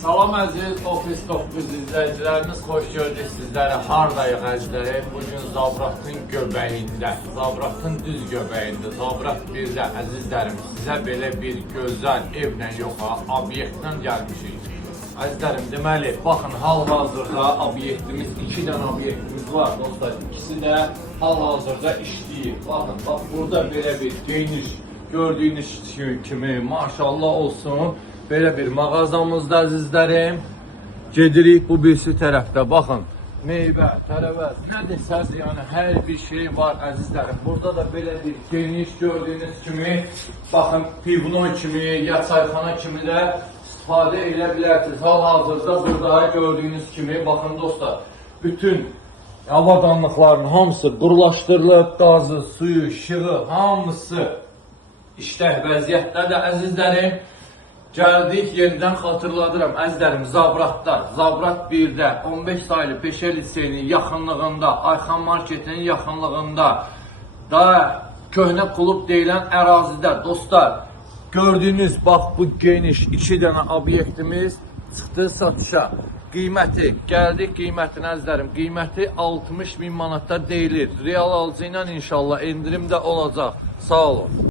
Salam əziz Office 9 izləyicilərimiz, xoş gördük sizlərə. Hardayıq əzizlərim? Bugün Zabratın göbəyində, Zabratın düz göbəyində, Zabrat 1-də əzizlərim, sizə belə bir gözəl evlə yoxa, obyektdən gəlmişik. Əzizlərim, deməli, baxın, hal-hazırda obyektimiz, 2 dənə obyektimiz var dostlar. İkisi də hal-hazırda işləyir. Baxın, bax, burada belə bir geniş, gördüyünüz kimi, maşallah olsun. Belə bir mağazamızda əzizlərim, gedirik bu birisi tərəfdə, baxın, meyvə, tərəvəz, nə desəz, yəni hər bir şey var əzizlərim. Burada da belə bir geniş gördüyünüz kimi, baxın, pivnoy kimi, ya çayxana kimi də istifadə edə bilərsiniz. Hal-hazırda burada gördüyünüz kimi, baxın dostlar, bütün avadanlıqların hamısı qurulaşdırılıb, qazı, suyu, işığı, hamısı işləh vəziyyətdədir əzizlərim. Gəldik, yenidən xatırladıram, əzizlərim, Zabratda, Zabrat 1-də, 15 sayılı Peşə Liseyinin yaxınlığında, Ayxan Marketinin yaxınlığında da köhnə klub deyilən ərazidə, dostlar, gördüyünüz, bax, bu geniş 2 dənə obyektimiz çıxdı satışa. Qiyməti, gəldik qiymətin əzizlərim, qiyməti 60.000 manatda deyilir. Real alıcı ilə inşallah endirim də olacaq. Sağ olun.